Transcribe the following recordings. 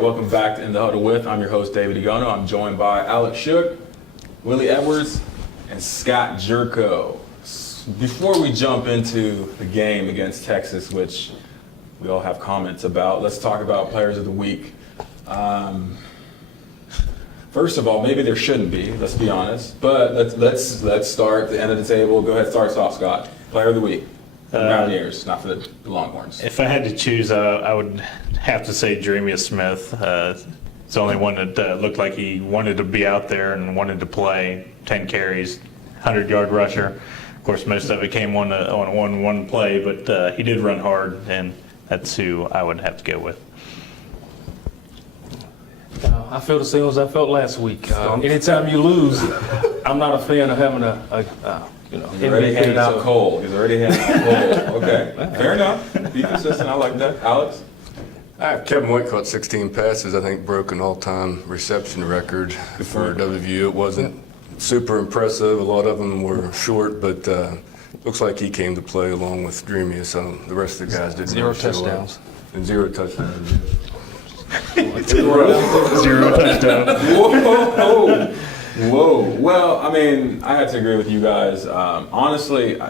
Welcome back to In the Huddle with. I'm your host, David Igono. I'm joined by Alex Shook, Willie Edwards, and Scott Gyorko. Before we jump into the game against Texas, which we all have comments about, let's talk about Players of the Week. First of all, maybe there shouldn't be, let's be honest. But let's start at the end of the table. Go ahead, start us off, Scott. Player of the Week. Mountaineers, not for the Longhorns. If I had to choose, I would have to say Jeremiah Smith. It's the only one that looked like he wanted to be out there and wanted to play. 10 carries, 100-yard rusher. Of course, most of it came on one play, but he did run hard, and that's who I would have to go with. I feel the same as I felt last week. Anytime you lose, I'm not a fan of having He's already handing out cold. Okay, fair enough. Be consistent. I like that. Alex? Kevin White caught 16 passes. I think broke an all-time reception record for WVU. It wasn't super impressive. A lot of them were short, but looks like he came to play along with Dreamy. So the rest of the guys didn't. Zero touchdowns. And 0 touchdowns. Zero touchdown. Whoa. Well, I mean, I have to agree with you guys. Honestly,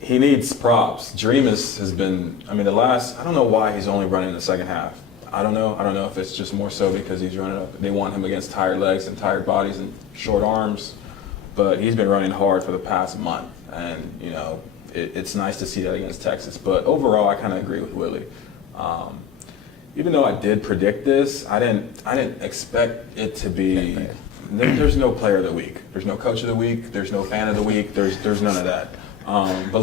he needs props. Dreamus has been, I don't know why he's only running in the second half. I don't know if it's just more so because he's running up. They want him against tired legs and tired bodies and short arms. But he's been running hard for the past month. And, it's nice to see that against Texas. But overall, I kind of agree with Willie. Even though I did predict this, I didn't expect it to be. There's no player of the week. There's no coach of the week. There's no fan of the week. There's none of that. But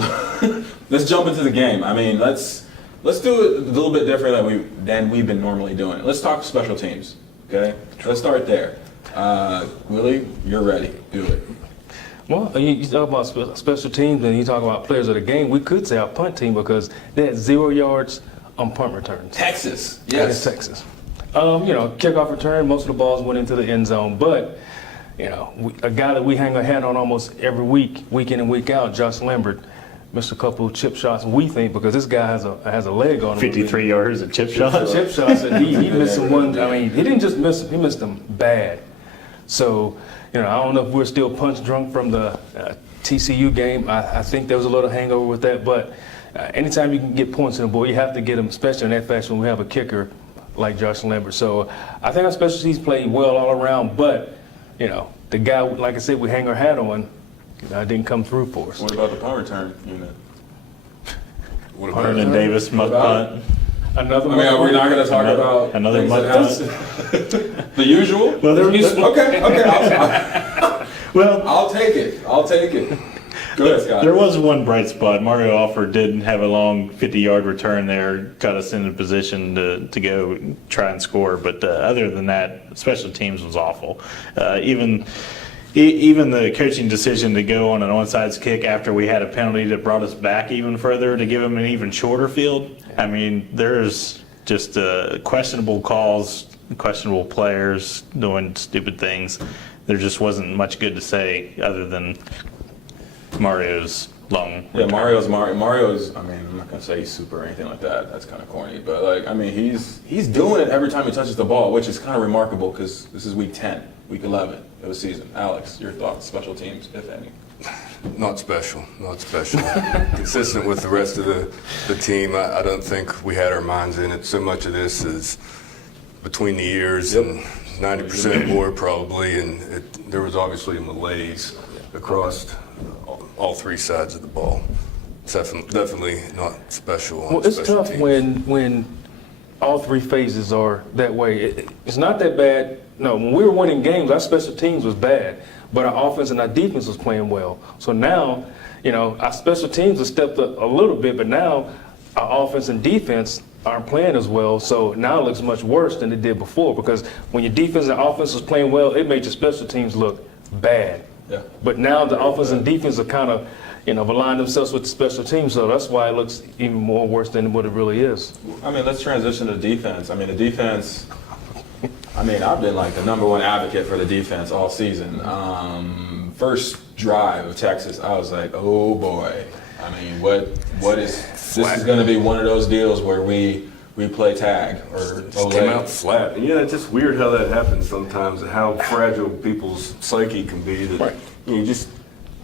let's jump into the game. I mean, let's do it a little bit different than we've been normally doing it. Let's talk special teams. Okay, let's start there. Willie, you're ready. Do it. Well, you talk about special teams and you talk about players of the game. We could say our punt team because they had 0 yards on punt returns. Texas, yes. Texas. Kickoff return, most of the balls went into the end zone. But, a guy that we hang our hat on almost every week in and week out, Josh Lambert, missed a couple of chip shots. We think because this guy has a leg on him. 53 yards of chip shots. Chip shots, and he missed them one. I mean, he didn't just miss them; he missed them bad. So, I don't know if we're still punch drunk from the TCU game. I think there was a little hangover with that. But anytime you can get points in the board, you have to get them, especially in that fashion when we have a kicker like Josh Lambert. So I think our special teams played well all around, but, the guy, like I said, we hang our hat on, didn't come through for us. What about the punt return unit? Hernan Davis, muck punt. Another we're not going to talk about another muck punt. The usual? Well, Okay. Well, I'll take it. Go ahead, Scott. There was one bright spot. Mario Alford did have a long 50-yard return there, got us in a position to go try and score. But other than that, special teams was awful. Even the coaching decision to go on an onside kick after we had a penalty that brought us back even further to give them an even shorter field. I mean, there's just questionable calls, questionable players doing stupid things. There just wasn't much good to say other than Mario's long return. Mario's. I'm not gonna say he's super or anything like that. That's kind of corny, but he's doing it every time he touches the ball, which is kind of remarkable because this is week 10, week 11 of the season. Alex, your thoughts? Special teams, if any? Not special. Consistent with the rest of the team. I don't think we had our minds in it. So much of this is between the ears and 90% more probably, and there was obviously a malaise across all three sides of the ball. Definitely not special. Well, it's tough when all three phases are that way. It's not that bad. No, when we were winning games, our special teams was bad, but our offense and our defense was playing well. So now, our special teams have stepped up a little bit, but now our offense and defense aren't playing as well. So now it looks much worse than it did before because when your defense and offense was playing well, it made your special teams look bad. Yeah. But now the offense and defense are kind of, aligned themselves with the special teams, so that's why it looks even more worse than what it really is. Let's transition to defense. The defense, I've been like the number one advocate for the defense all season. First drive of Texas, I was like, oh boy. This is going to be one of those deals where we we play tag or Just came out flat. And, it's just weird how that happens sometimes, and how fragile people's psyche can be. That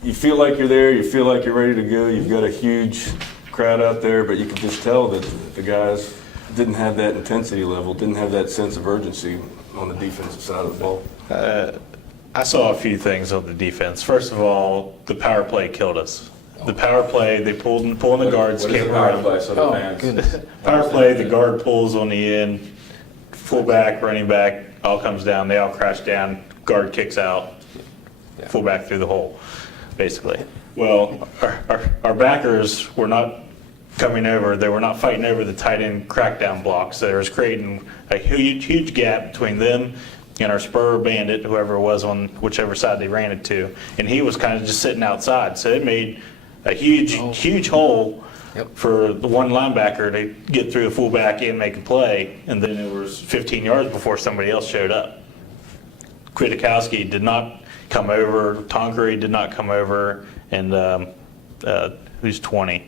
you feel like you're there, you feel like you're ready to go. You've got a huge crowd out there, but you can just tell that the guys didn't have that intensity level, didn't have that sense of urgency on the defensive side of the ball. I saw a few things on the defense. First of all, the power play killed us. The power play, they pulling the guards, What is came the power around. play? So the fans. Goodness. Power play, the guard pulls on the end, fullback, running back, all comes down, they all crash down, guard kicks out, fullback through the hole, basically. Well, our backers were not coming over, they were not fighting over the tight end crackdown blocks. There was creating a huge gap between them and our spur bandit, whoever it was on whichever side they ran it to. And he was kind of just sitting outside. So it made a huge hole for the one linebacker to get through the fullback and make a play. And then it was 15 yards before somebody else showed up. Kwiatkowski did not come over. Tonkery did not come over. And who's 20?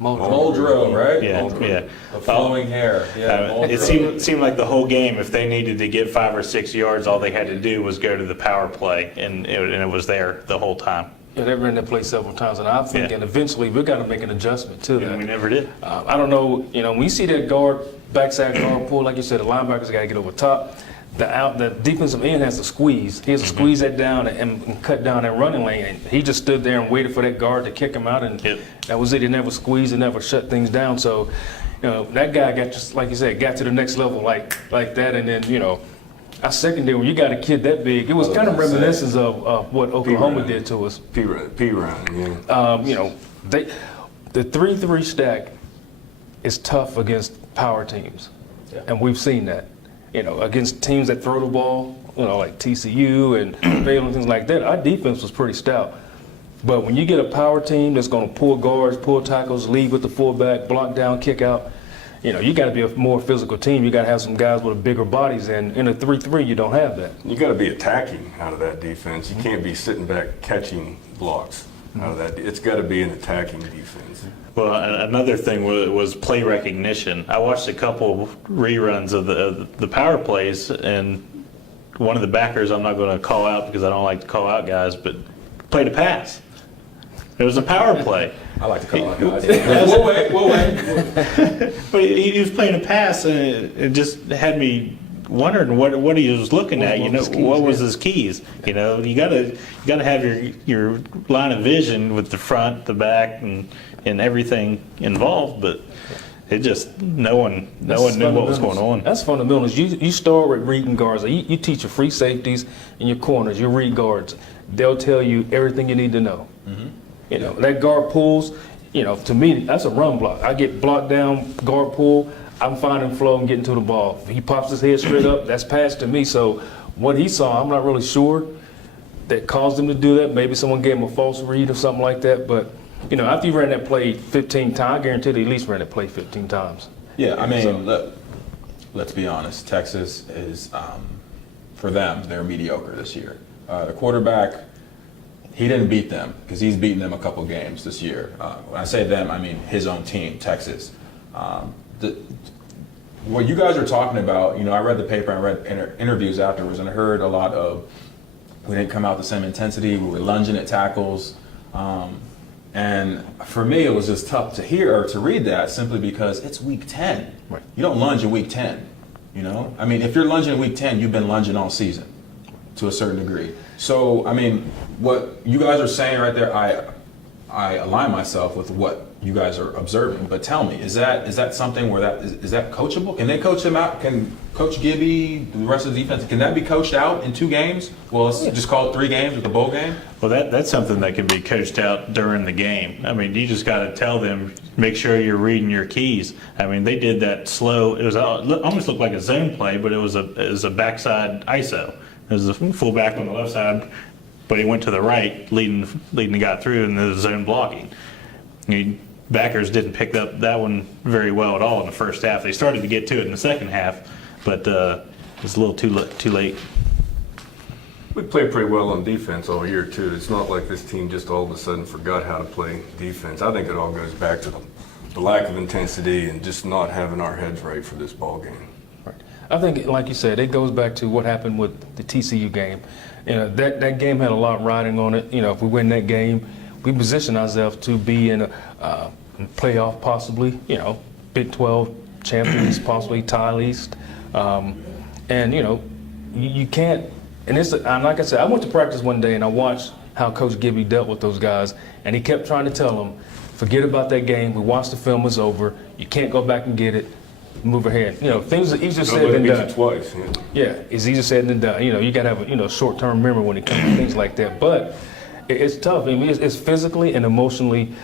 Muldrow, right? Yeah. The flowing hair. Yeah. It seemed like the whole game, if they needed to get 5 or 6 yards, all they had to do was go to the power play, and it was there the whole time. Yeah, they ran that play several times, and I'm thinking eventually we've got to make an adjustment to that. And we never did. I don't know, when you see that backside guard pull, like you said, the linebackers got to get over top. The defensive end has to squeeze. He has to squeeze that down and cut down that running lane. And he just stood there and waited for that guard to kick him out, and that was it. He never squeezed and never shut things down. So, that guy got, just like you said, got to the next level like that. And then, our secondary, when you got a kid that big, it was kind of reminiscent of what Oklahoma did to us. P. Ryan, yeah. The 3-3 stack is tough against power teams, and we've seen that. Against teams that throw the ball, like TCU and Baylor and things like that, our defense was pretty stout. But when you get a power team that's going to pull guards, pull tackles, lead with the fullback, block down, kick out, you got to be a more physical team. You got to have some guys with bigger bodies, and in a 3-3, you don't have that. You got to be attacking out of that defense. You can't be sitting back catching blocks out of that. It's got to be an attacking defense. Well, another thing was play recognition. I watched a couple reruns of the power plays, and one of the backers, I'm not going to call out because I don't like to call out guys, but played a pass. It was a power play. I like to call out guys. We'll wait. But he was playing a pass, and it just had me wondering what he was looking at. What was his keys? You gotta have your line of vision with the front, the back, and everything involved. But it just no one knew what was going on. That's fundamentals. You start with reading guards. You teach your free safeties and your corners. You read guards. They'll tell you everything you need to know. That guard pulls. To me, that's a run block. I get blocked down, guard pull. I'm finding flow and getting to the ball. If he pops his head straight up, that's pass to me. So what he saw, I'm not really sure that caused him to do that. Maybe someone gave him a false read or something like that. But, after you ran that play 15 times, I guarantee they at least ran that play 15 times. Yeah, I mean, let's be honest. Texas is, for them, they're mediocre this year. The quarterback, he didn't beat them because he's beaten them a couple games this year. When I say them, I mean his own team, Texas. What you guys are talking about, I read the paper and read interviews afterwards, and I heard a lot of, we didn't come out the same intensity, we were lunging at tackles. And for me, it was just tough to hear or to read that simply because it's week 10. Right. You don't lunge in week 10, I mean, if you're lunging in week 10, you've been lunging all season to a certain degree. So, I mean, what you guys are saying right there, I align myself with what you guys are observing, but tell me, is that something where is that coachable? Can they coach him out? Can Coach Gibby, the rest of the defense, can that be coached out in 2 games? Well, let's just call it 3 games with the bowl game. Well, that's something that can be coached out during the game. I mean, you just got to tell them, make sure you're reading your keys. I mean, they did that slow. It almost looked like a zone play, but it was a backside ISO. It was a fullback on the left side, but he went to the right, leading the guy through, and the zone blocking. Backers didn't pick up that one very well at all in the first half. They started to get to it in the second half, but it's a little too late. We played pretty well on defense all year, too. It's not like this team just all of a sudden forgot how to play defense. I think it all goes back to the the lack of intensity and just not having our heads right for this ball game. Right. I think, like you said, it goes back to what happened with the TCU game. You know, that game had a lot riding on it. You know, if we win that game, we position ourselves to be in a playoff possibly, you know, Big 12 champions, possibly tie East. And, you know, you can't, and like I said, I went to practice one day and I watched how Coach Gibby dealt with those guys, and he kept trying to tell them, forget about that game, we watched the film, it's over, you can't go back and get it, move ahead. You know, things are easier said than done. Twice. Yeah, it's easier said than done. You know, you got to have a short-term memory when it comes to things like that. But it's tough. I mean, it's physically and emotionally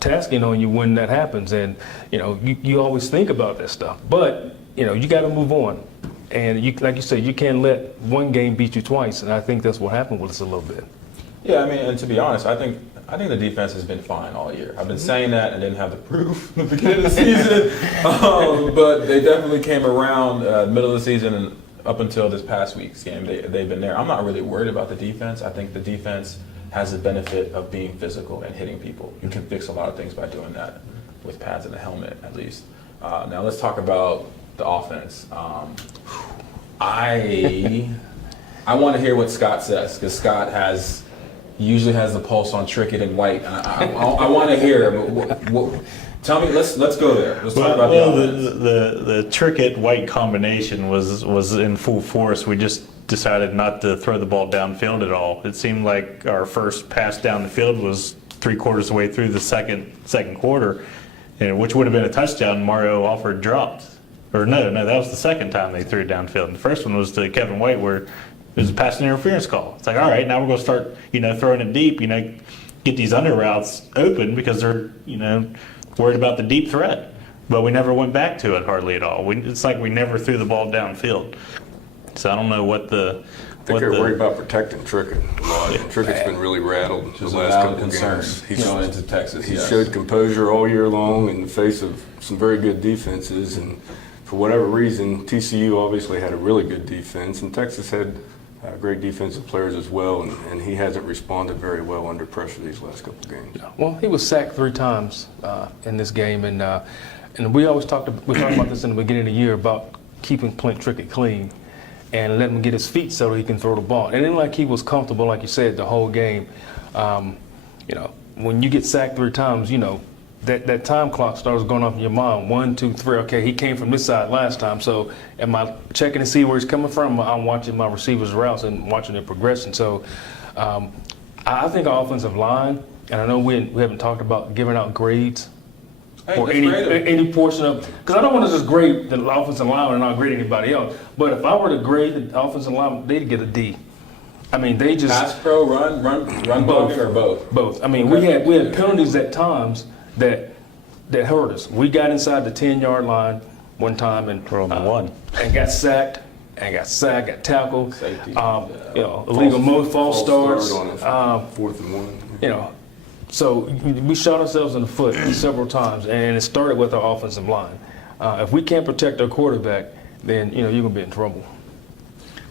tasking on you when that happens. And, you know, you always think about that stuff. But, you know, you got to move on. And like you said, you can't let one game beat you twice. And I think that's what happened with us a little bit. Yeah, I mean, and to be honest, I think the defense has been fine all year. I've been saying that and didn't have the proof in the beginning of the season, but they definitely came around middle of the season and up until this past week's game. They've been there. I'm not really worried about the defense. I think the defense has the benefit of being physical and hitting people. You can fix a lot of things by doing that with pads and a helmet, at least. Now let's talk about the offense. I want to hear what Scott says, because Scott usually has the pulse on Trickett and White. I want to hear. Tell me. Let's go there. Let's talk about the offense. The Trickett White combination was in full force. We just decided not to throw the ball downfield at all. It seemed like our first pass down the field was 3/4 of the way through the second quarter, which would have been a touchdown. Mario Alford dropped. Or no, that was the second time they threw it downfield. And the first one was to Kevin White, where it was a pass interference call. It's like, all right, now we're going to start, throwing it deep, get these under routes open because they're, worried about the deep threat. But we never went back to it hardly at all. It's like we never threw the ball downfield. So I don't know what the... I think they're worried about protecting Trickett a lot. Yeah. Trickett's been really rattled the last couple of games. He's going into Texas. He showed composure all year long in the face of some very good defenses, and for whatever reason, TCU obviously had a really good defense, and Texas had great defensive players as well, and he hasn't responded very well under pressure these last couple of games. Well, he was sacked 3 times in this game, and we talked about this in the beginning of the year about keeping Clint Trickett clean and letting him get his feet so that he can throw the ball. And it ain't like he was comfortable, like you said, the whole game. When you get sacked 3 times, that time clock starts going off in your mind. 1, 2, 3. Okay, he came from this side last time, so am I checking to see where he's coming from? I'm watching my receivers' routes and watching their progression. So I think our offensive line, and I know we haven't talked about giving out grades or any portion of, because I don't want to just grade the offensive line and not grade anybody else. But if I were to grade the offensive line, they'd get a D. I mean, they just pass pro, run blocking, or both. Both. I mean, we had penalties at times that hurt us. We got inside the 10-yard line one time and got sacked, got tackled. Safety. Illegal false starts. On 4th and 1. So we shot ourselves in the foot several times, and it started with our offensive line. If we can't protect our quarterback, then you're gonna be in trouble.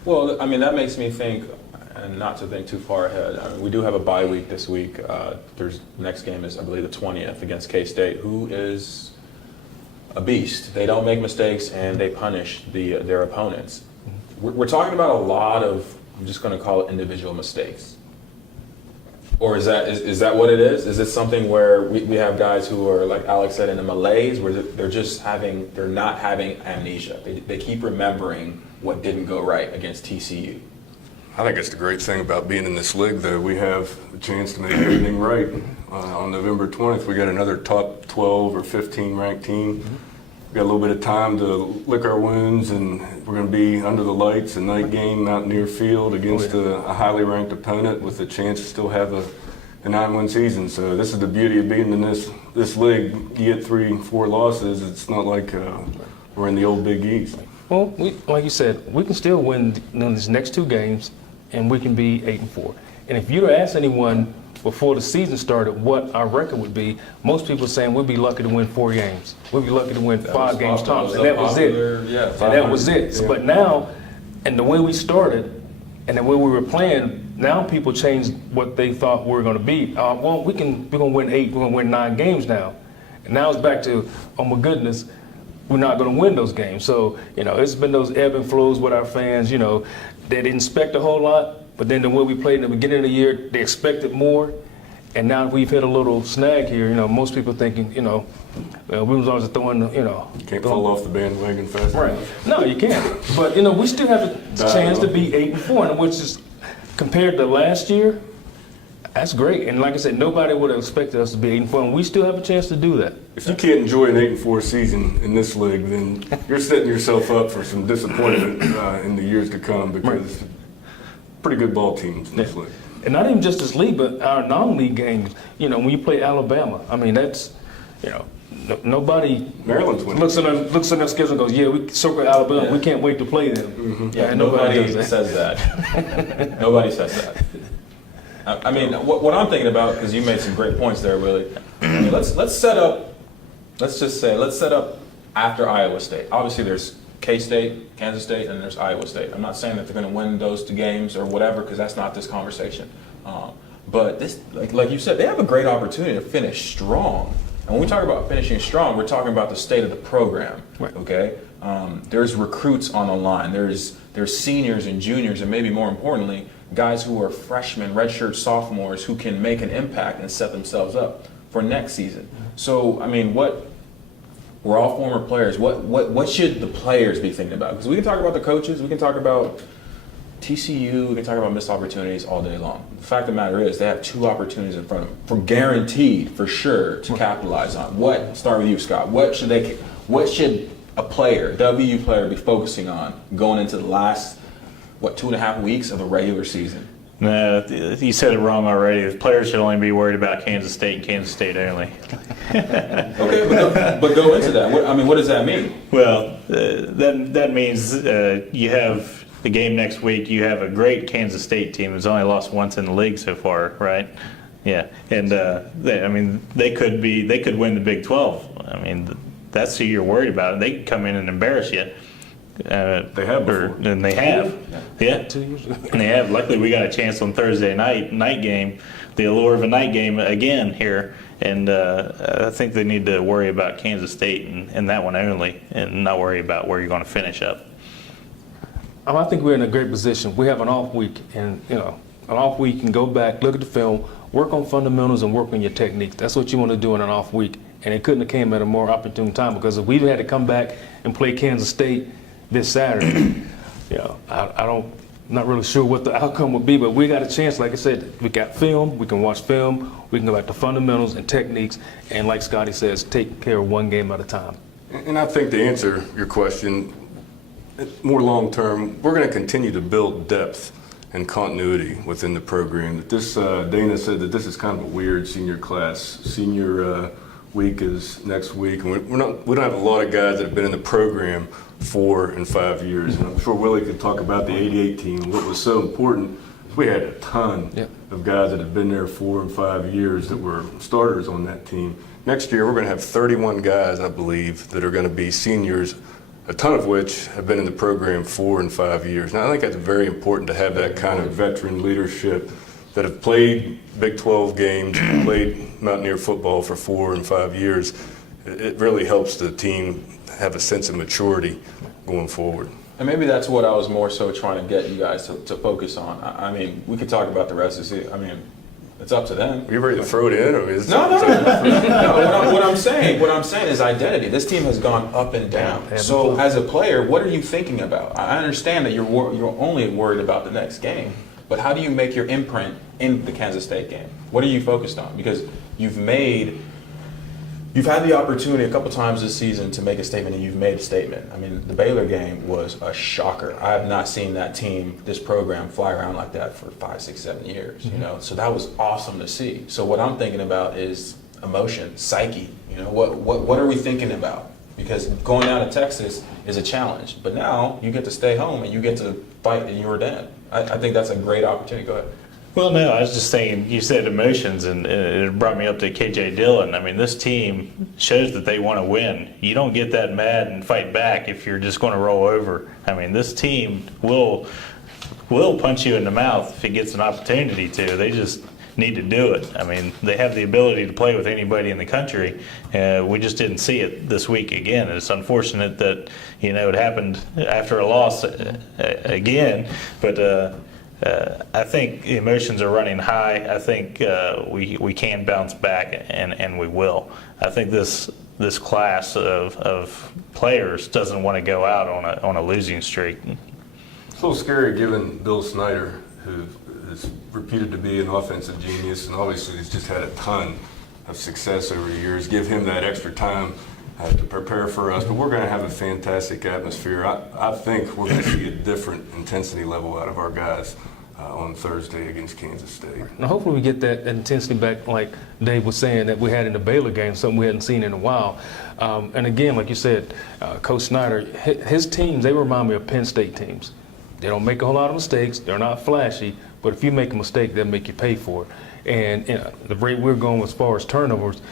Well, I mean, that makes me think, and not to think too far ahead. I mean, we do have a bye week this week. Next game is, I believe, the 20th against K-State, who is a beast. They don't make mistakes and they punish their opponents. We're talking about a lot of, I'm just going to call it individual mistakes. Or is that what it is? Is it something where we have guys who are, like Alex said, in a malaise, where they're not having amnesia. They keep remembering what didn't go right against TCU. I think it's the great thing about being in this league, though. We have a chance to make everything right. On November 20th, we got another top 12 or 15 ranked team. We got a little bit of time to lick our wounds, and we're going to be under the lights, a night game, Mountaineer Field, against a highly ranked opponent with a chance to still have a 9-win season. So this is the beauty of being in this league. You get 3-4 losses. It's not like we're in the old Big East. Well, like you said, we can still win these next 2 games, and we can be 8-4. And if you'd asked anyone before the season started what our record would be, most people are saying we'd be lucky to win 4 games. We'd be lucky to win 5 games tops, and that was it. Yeah, and that was it. Yeah. But now, and the way we started, and the way we were playing, now people changed what they thought we were going to be. We're going to win 8, we're going to win 9 games now. And now it's back to, oh my goodness, we're not going to win those games. So, it's been those ebb and flows with our fans. They didn't expect a whole lot, but then the way we played in the beginning of the year, they expected more. And now we've hit a little snag here. Most people thinking, we was always throwing, Can't fall off the bandwagon fast Right. enough. No, you can't. But, we still have a chance to be 8-4, which is, compared to last year, that's great. And like I said, nobody would have expected us to be 8-4, and we still have a chance to do that. If you can't enjoy an 8-4 season in this league, then you're setting yourself up for some disappointment in the years to come, because pretty good ball teams in this league. And not even just this league, but our non-league games. When you play Alabama, I mean, that's, nobody Maryland's winning. looks at their schedule and goes, yeah, we circle Alabama. Yeah. We can't wait to play them. Mm-hmm. Yeah, Yeah, nobody nobody does says that. Nobody says that. I mean, what I'm thinking about, because you made some great points there, Willie. Let's set up. Let's just say let's set up after Iowa State. Obviously, there's K-State, Kansas State, and there's Iowa State. I'm not saying that they're going to win those two games or whatever, because that's not this conversation. But this, like you said, they have a great opportunity to finish strong. And when we talk about finishing strong, we're talking about the state of the program. Right. Okay. There's recruits on the line. There's seniors and juniors, and maybe more importantly, guys who are freshmen, redshirt sophomores who can make an impact and set themselves up for next season. So, I mean, we're all former players. What should the players be thinking about? Because we can talk about the coaches, we can talk about TCU, we can talk about missed opportunities all day long. The fact of the matter is they have two opportunities in front of them, for guaranteed, for sure, to capitalize on. Start with you, Scott. What should a player, WVU player, be focusing on going into the last, 2.5 weeks of the regular season? No, you said it wrong already. The players should only be worried about Kansas State and Kansas State only. Okay, but go into that. What does that mean? Well, that means you have the game next week. You have a great Kansas State team who's only lost once in the league so far, right? Yeah, and they could win the Big 12. I mean, that's who you're worried about. They could come in and embarrass you. They have before. And they have. Yeah. 2 years ago. And they have. Luckily, we got a chance on Thursday night game, the allure of a night game again here. And I think they need to worry about Kansas State and that one only, and not worry about where you're going to finish up. I think we're in a great position. We have an off week, and an off week, you can go back, look at the film, work on fundamentals, and work on your techniques. That's what you want to do in an off week. And it couldn't have came at a more opportune time, because if we had to come back and play Kansas State this Saturday, not really sure what the outcome would be, but we got a chance. Like I said, we got film, we can watch film, we can go back to fundamentals and techniques, and like Scotty says, take care of one game at a time. And I think to answer your question, more long term, we're going to continue to build depth and continuity within the program. That this Dana said that this is kind of a weird senior class. Senior week is next week, and we don't have a lot of guys that have been in the program 4 and 5 years. And I'm sure Willie could talk about the '88 team. What was so important is we had a ton of guys that have been there 4 and 5 years that were starters on that team. Next year, we're going to have 31 guys, I believe, that are going to be seniors, a ton of which have been in the program 4 and 5 years. Now, I think that's very important to have that kind of veteran leadership that have played Big 12 games, played Mountaineer football for 4 and 5 years. It really helps the team have a sense of maturity going forward. And maybe that's what I was more so trying to get you guys to focus on. I mean, we could talk about the rest of the season. I mean, it's up to them. Are you ready to throw it in? Or is No. What I'm saying is identity. This team has gone up and down. So as a player, what are you thinking about? I understand that you're only worried about the next game, but how do you make your imprint in the Kansas State game? What are you focused on? Because you've had the opportunity a couple times this season to make a statement, and you've made a statement. I mean, the Baylor game was a shocker. I have not seen that team, this program, fly around like that for 5, 6, 7 years. Mm-hmm. So that was awesome to see. So what I'm thinking about is emotion, psyche. What are we thinking about? Because going down to Texas is a challenge. But now you get to stay home and you get to fight in your den. I think that's a great opportunity. Go ahead. Well, no, I was just saying, you said emotions, and it brought me up to KJ Dillon. I mean, this team shows that they want to win. You don't get that mad and fight back if you're just going to roll over. I mean, this team will punch you in the mouth if it gets an opportunity to. need to do it. I mean, they have the ability to play with anybody in the country. We just didn't see it this week again. It's unfortunate that, it happened after a loss again, but I think emotions are running high. I think we can bounce back, and we will. I think this class of players doesn't want to go out on a losing streak. It's a little scary given Bill Snyder, who is reputed to be an offensive genius, and obviously he's just had a ton of success over the years. Give him that extra time to prepare for us, but we're going to have a fantastic atmosphere. I think we're going to see a different intensity level out of our guys on Thursday against Kansas State. Now, hopefully we get that intensity back, like Dave was saying, that we had in the Baylor game, something we hadn't seen in a while. And again, like you said, Coach Snyder, his teams, they remind me of Penn State teams. They don't make a whole lot of mistakes. They're not flashy, but if you make a mistake, they'll make you pay for it. And the rate we're going as far as turnovers,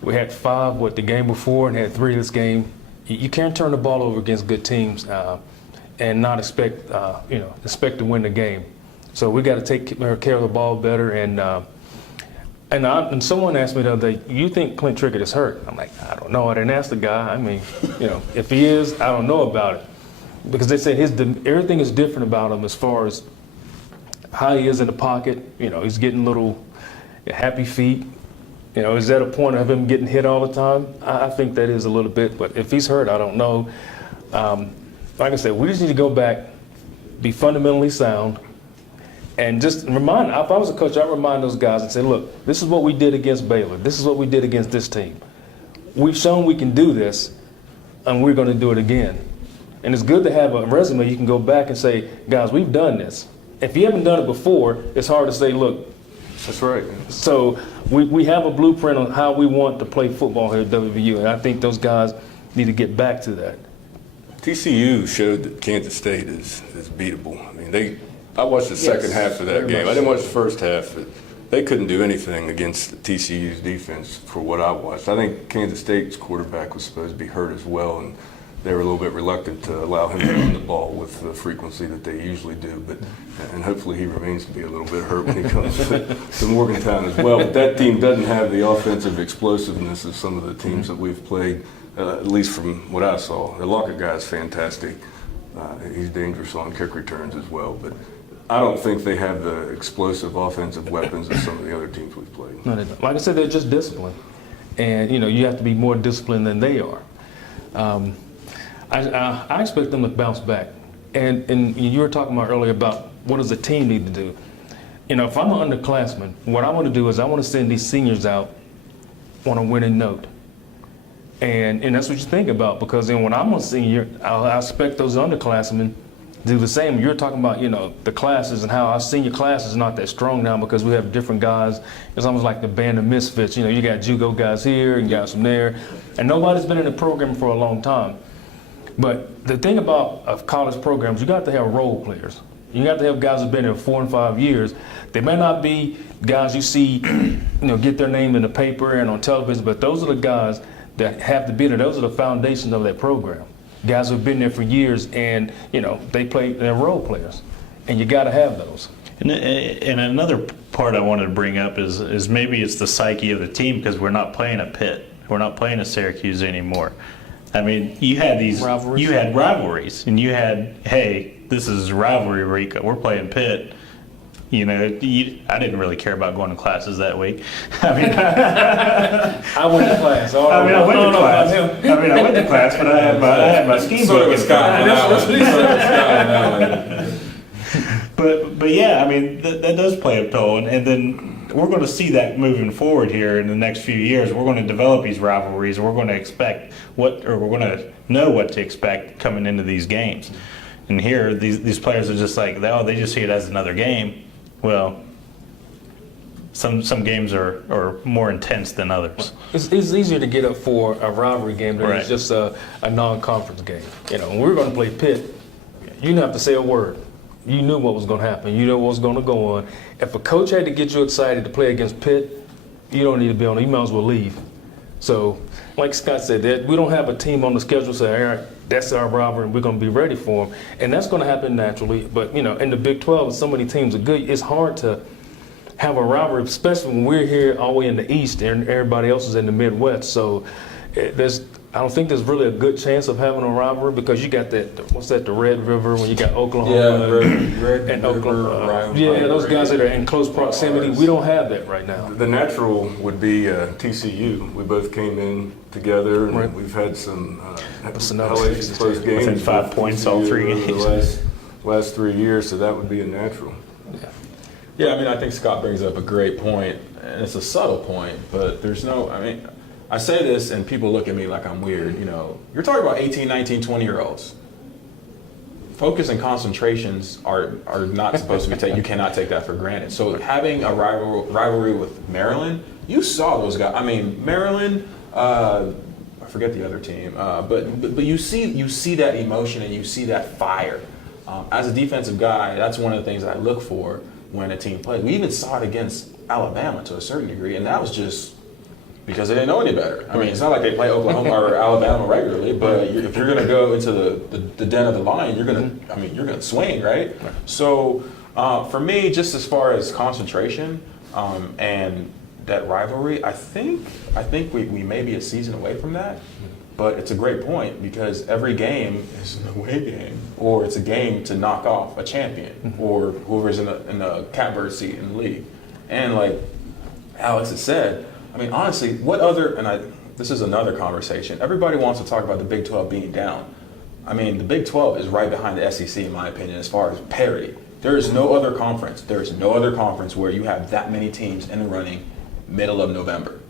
we had 5 the game before and had 3 this game. You can't turn the ball over against good teams and not expect to win the game. So we got to take care of the ball better. And someone asked me the other day, "You think Clint Trickett is hurt?" I'm like, I don't know. I didn't ask the guy. I mean, if he is, I don't know about it, because they said everything is different about him as far as how he is in the pocket. He's getting little happy feet. Is that a point of him getting hit all the time? I think that is a little bit, but if he's hurt, I don't know. Like I said, we just need to go back, be fundamentally sound, and just remind. If I was a coach, I'd remind those guys and say, look, this is what we did against Baylor. This is what we did against this team. We've shown we can do this, and we're going to do it again. And it's good to have a resume you can go back and say, guys, we've done this. If you haven't done it before, it's hard to say, look. That's right. So we have a blueprint on how we want to play football here at WVU, and I think those guys need to get back to that. TCU showed that Kansas State is beatable. I mean, I watched the second half of that game. I didn't watch the first half, but they couldn't do anything against TCU's defense for what I watched. I think Kansas State's quarterback was supposed to be hurt as well, and they were a little bit reluctant to allow him to run the ball with the frequency that they usually do. And hopefully he remains to be a little bit hurt when he comes to Morgantown as well. But that team doesn't have the offensive explosiveness of some of the teams that we've played. At least from what I saw. The Lockett guy is fantastic. He's dangerous on kick returns as well. But I don't think they have the explosive offensive weapons of some of the other teams we've played. No, they don't. Like I said, they're just disciplined. And, you have to be more disciplined than they are. I expect them to bounce back. And you were talking about earlier about what does the team need to do. If I'm an underclassman, what I want to do is I want to send these seniors out on a winning note. And that's what you think about, because then when I'm a senior, I expect those underclassmen to do the same. You're talking about, the classes and how our senior class is not that strong now because we have different guys. It's almost like the band of misfits. You got JUCO guys here and guys from there, and nobody's been in the program for a long time. But the thing about college programs, you got to have role players. You got to have guys who've been there 4 and 5 years. They may not be guys you see, get their name in the paper and on television, but those are the guys that have to be there. Those are the foundations of that program. Guys who've been there for years, and they're role players, and you got to have those. And another part I wanted to bring up is maybe it's the psyche of the team, because we're not playing a Pitt, we're not playing a Syracuse anymore. I mean, you had rivalries, and you had, hey, this is rivalry week. We're playing Pitt. I didn't really care about going to classes that week. I mean, I went to class. I went to class, but I had my ski book. But yeah, I mean, that does play a toll, and then we're going to see that moving forward here in the next few years. We're going to develop these rivalries. We're going to expect we're going to know what to expect coming into these games. And here, these players are just like, they just see it as another game. Well, some games are more intense than others. It's easier to get up for a rivalry game than Right. it's just a non-conference game. When we were going to play Pitt, you didn't have to say a word. You knew what was going to happen. You knew what was going to go on. If a coach had to get you excited to play against Pitt, you don't need to be on it. You might as well leave. So, like Scott said, we don't have a team on the schedule say, all right, that's our rivalry, and we're going to be ready for them. And that's going to happen naturally. But, in the Big 12, so many teams are good. It's hard to have a rivalry, especially when we're here all the way in the East and everybody else is in the Midwest. So I don't think there's really a good chance of having a rivalry because you got that, what's that, the Red River, when you got Oklahoma Red and River Oklahoma. rivalry. Yeah, those guys that are in close proximity. We don't have that right now. The natural would be TCU. We both came in together, and Right. we've had some another hellacious close games. Within 5 points all 3 over games. the last 3 years, so that would be a natural. Yeah, I mean, I think Scott brings up a great point, and it's a subtle point, but there's no, I mean, I say this and people look at me like I'm weird, you know. You're talking about 18, 19, 20-year-olds. Focus and concentrations are not supposed to be taken. You cannot take that for granted. So having a rivalry with Maryland, you saw those guys. I mean, Maryland, I forget the other team, but you see that emotion and you see that fire. As a defensive guy, that's one of the things I look for when a team plays. We even saw it against Alabama to a certain degree, and that was just because they didn't know any better. I mean, it's not like they play Oklahoma or Alabama regularly, but if you're going to go into the den of the lion, you're going to swing, right? So for me, just as far as concentration and that rivalry, I think we may be a season away from that. But it's a great point because every game is an away game, or it's a game to knock off a champion or whoever's in the catbird seat in the league. And like Alex has said, I mean, honestly, this is another conversation. Everybody wants to talk about the Big 12 being down. I mean, the Big 12 is right behind the SEC, in my opinion, as far as parity. There is no other conference. There is no other conference where you have that many teams in the running middle of November.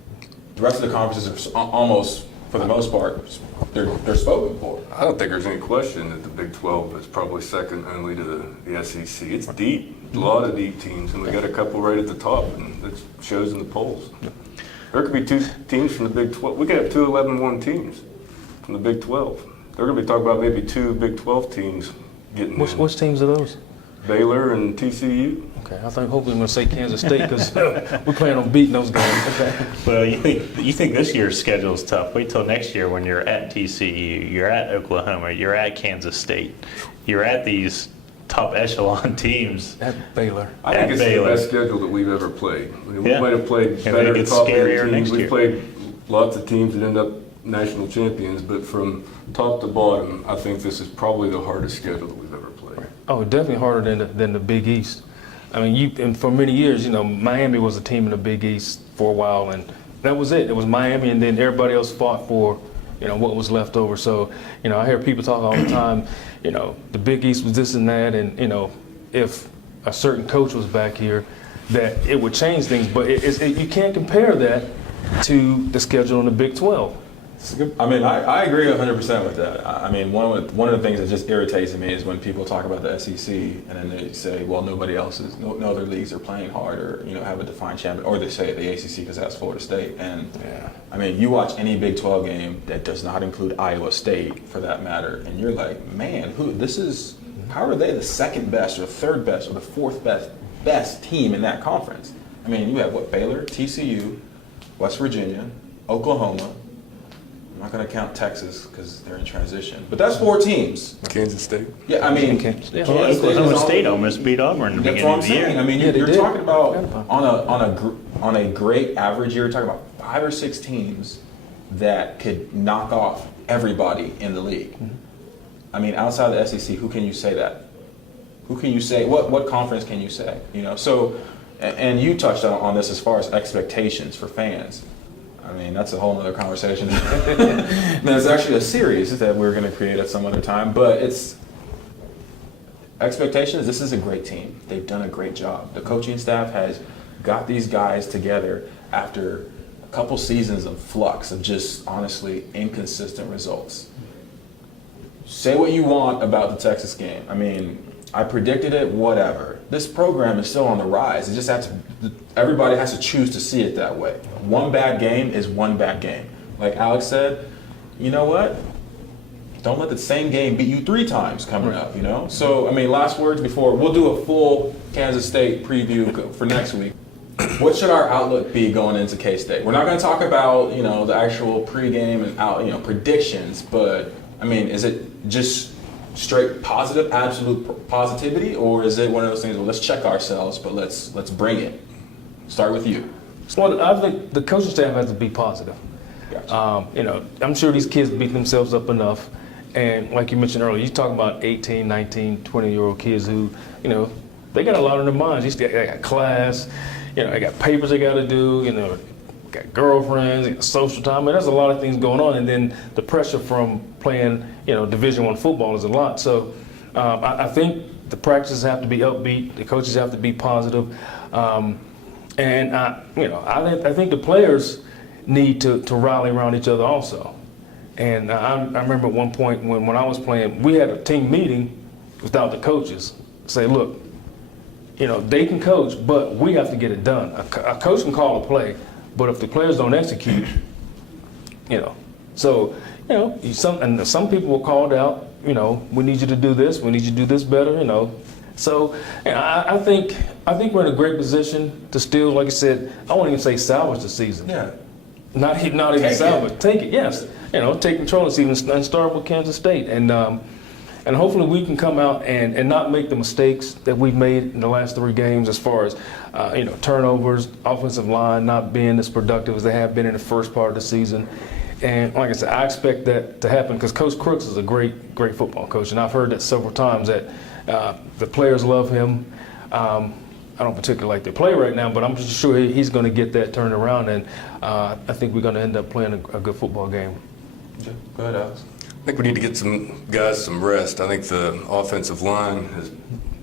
The rest of the conferences are almost, for the most part, they're spoken for. I don't think there's any question that the Big 12 is probably second only to the SEC. It's deep, a lot of deep teams, and we got a couple right at the top, and that shows in the polls. There could be 2 teams from the Big 12. We could have 2 11-1 teams from the Big 12. They're going to be talking about maybe 2 Big 12 teams getting in. Which teams are those? Baylor and TCU. Okay, I think hopefully I'm going to say Kansas State because we plan on beating those guys. Okay. Well, you think this year's schedule is tough. Wait till next year when you're at TCU, you're at Oklahoma, you're at Kansas State, you're at these top echelon teams. At Baylor. I think it's Baylor. the best schedule that we've ever played. I mean, we Yeah. might have played And then better it gets top scarier 8 teams. next We year. played lots of teams that end up national champions, but from top to bottom, I think this is probably the hardest schedule that we've ever played. Oh, definitely harder than the Big East. I mean, and for many years, you know, Miami was a team in the Big East for a while, and that was it. It was Miami, and then everybody else fought for, you know, what was left over. So, you know, I hear people talk all the time, you know, the Big East was this and that, and, you know, if a certain coach was back here, that it would change things. But you can't compare that to the schedule in the Big 12. I mean, I agree 100% with that. I mean, one of the things that just irritates me is when people talk about the SEC and then they say, well, no other leagues are playing hard or, you know, have a defined champion, or they say the ACC because that's Florida State. And I mean, you watch any Big 12 game that does not include Iowa State, for that matter, and you're like, man, how are they the second best or the third best or the fourth best team in that conference? I mean, you have Baylor, TCU, West Virginia, Oklahoma. I'm not going to count Texas because they're in transition. But that's 4 teams. Kansas State. Yeah, I mean, Kansas State. Oklahoma State almost beat Auburn in the that's beginning what I'm of the year. saying. I mean, Yeah, they you're did. talking about on a great average year, you're talking about 5 or 6 teams that could knock off everybody in the league. I mean, outside the SEC, who can you say that? Who can you say? What conference can you say? You know, so, and you touched on this as far as expectations for fans. I mean, that's a whole other conversation. There's actually a series that we're going to create at some other time, but it's expectations. This is a great team. They've done a great job. The coaching staff has got these guys together after a couple seasons of flux of just honestly inconsistent results. Say what you want about the Texas game. I mean, I predicted it, whatever. This program is still on the rise. It just everybody has to choose to see it that way. One bad game is one bad game. Like Alex said, you know what? Don't let the same game beat you 3 times coming up, you know? So, I mean, last words before, we'll do a full Kansas State preview for next week. What should our outlook be going into K-State? We're not going to talk about, you know, the actual pregame and predictions, but, I mean, is it just straight absolute positivity, or is it one of those things where let's check ourselves, but let's bring it? Start with you. Well, I think the coaching staff has to be positive. Gotcha. I'm sure these kids beat themselves up enough. And like you mentioned earlier, you talk about 18, 19, 20-year-old kids who, they got a lot on their minds. They got class, they got papers they got to do, got girlfriends, they got social time. There's a lot of things going on. And then the pressure from playing, Division I football is a lot. So I think the practices have to be upbeat. The coaches have to be positive. And I think the players need to rally around each other also. And I remember at one point when I was playing, we had a team meeting without the coaches. Say, look, they can coach, but we have to get it done. A coach can call a play, but if the players don't execute, so some people were called out. We need you to do this. We need you to do this better. So I think we're in a great position to still, like I said, I won't even say salvage the season. Yeah. Not even salvage. Take it, yes. Take control of the season and start with Kansas State. And hopefully we can come out and not make the mistakes that we've made in the last 3 games as far as, turnovers, offensive line not being as productive as they have been in the first part of the season. And like I said, I expect that to happen because Coach Crooks is a great football coach. And I've heard that several times that the players love him. I don't particularly like the play right now, but I'm just sure he's going to get that turned around. And I think we're going to end up playing a good football game. Go ahead, Alex. I think we need to get some guys some rest. I think the offensive line has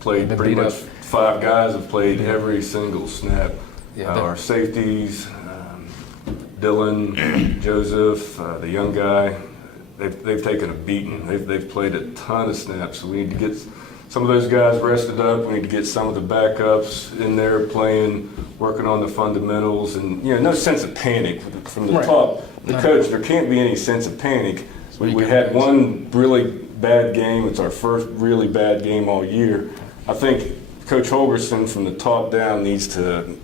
played Been pretty beat much. up. 5 guys have played every single snap. Yeah, Our safeties, Dylan, Joseph, the young guy, they've taken a beating. They've played a ton of snaps. So we need to get some of those guys rested up. We need to get some of the backups in there playing, working on the fundamentals, and no sense of panic from the Right. top. The coach, there can't be any sense of panic. We had one really bad game. It's our first really bad game all year. I think Coach Holgerson from the top down needs to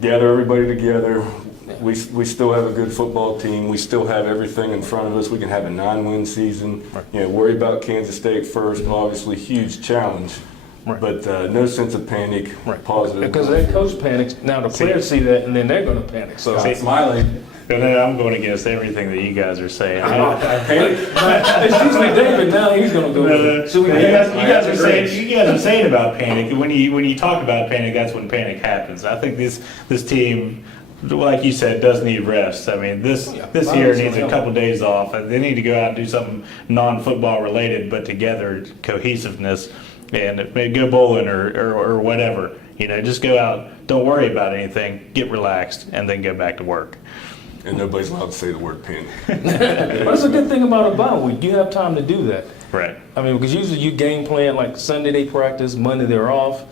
gather everybody together. We still have a good football team. We still have everything in front of us. We can have a 9-win season. Worry about Kansas State first. Obviously, huge challenge. Right. But no sense of panic. Right. Positive. Because that coach panics. Now the players see that, and then they're going to panic. So Stop smiling. And then I'm going against everything that you guys are saying. it's usually David. Now he's going to go. So You guys are saying about panic. When you talk about panic, that's when panic happens. I think this team, like you said, does need rest. I mean, this year needs a couple days off. They need to go out and do something non-football related, but together, cohesiveness, and maybe go bowling or whatever. Just go out. Don't worry about anything. Get relaxed, and then go back to work. And nobody's allowed to say the word panic. That's a good thing about a bye week. You have time to do that. Right. I mean, because usually you game plan like Sunday they practice, Monday they're off,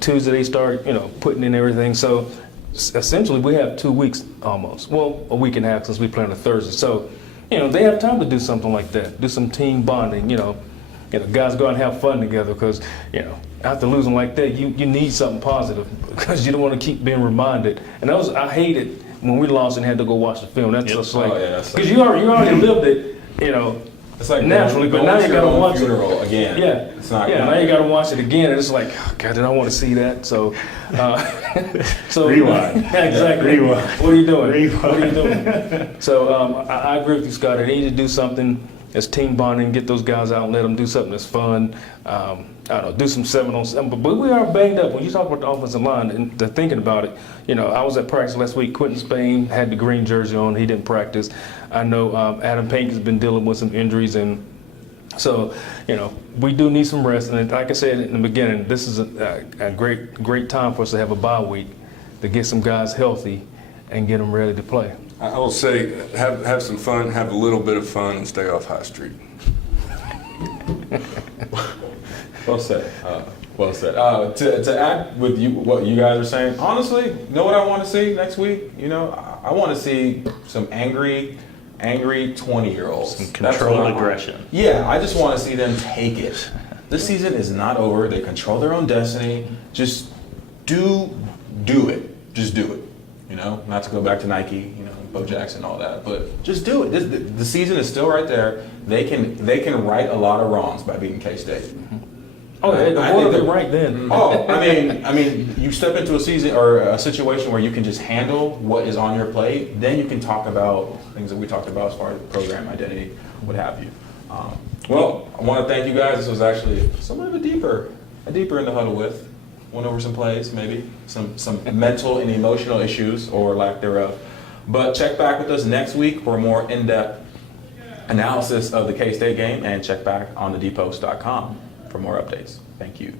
Tuesday they start, putting in everything. So essentially we have 2 weeks almost. Well, a week and a half since we play on a Thursday. So, they have time to do something like that, do some team bonding, guys go out and have fun together because, after losing like that, you need something positive because you don't want to keep being reminded. And I hate it when we lost and had to go watch the film. That's just like, because you already lived it, It's like naturally, but now you got to watch funeral it again. Yeah, It's not now you got to watch it again, and it's like, oh, God, did I want to see that? So Rewind. Exactly. Rewind. What are you doing? Rewind. What are you doing? So I agree with you, Scott. They need to do something as team bonding, get those guys out and let them do something that's fun. I don't know, do some 7-on-7. But we are banged up. When you talk about the offensive line and thinking about it, I was at practice last week. Quentin Spain had the green jersey on. He didn't practice. I know Adam Pink has been dealing with some injuries. And so, we do need some rest. And like I said in the beginning, this is a great time for us to have a bye week to get some guys healthy and get them ready to play. I will say, have some fun, have a little bit of fun, and stay off High Street. Well said. Well said. To add with what you guys are saying, honestly, you know what I want to see next week? I want to see some angry 20-year-olds. Some controlled aggression. Yeah, I just want to see them take it. This season is not over. They control their own destiny. Just do it. Just do it. Not to go back to Nike, Bo Jackson, all that, but just do it. The season is still right there. They can right a lot of wrongs by beating K-State. Oh, the I board think will be that- right then. Oh, I mean, you step into a season or a situation where you can just handle what is on your plate, then you can talk about things that we talked about as far as program identity, what have you. Well, I want to thank you guys. This was actually somewhat of a deeper in the huddle with. Went over some plays, maybe some mental and emotional issues or lack thereof. But check back with us next week for a more in-depth analysis of the K-State game, and check back on thedpost.com for more updates. Thank you.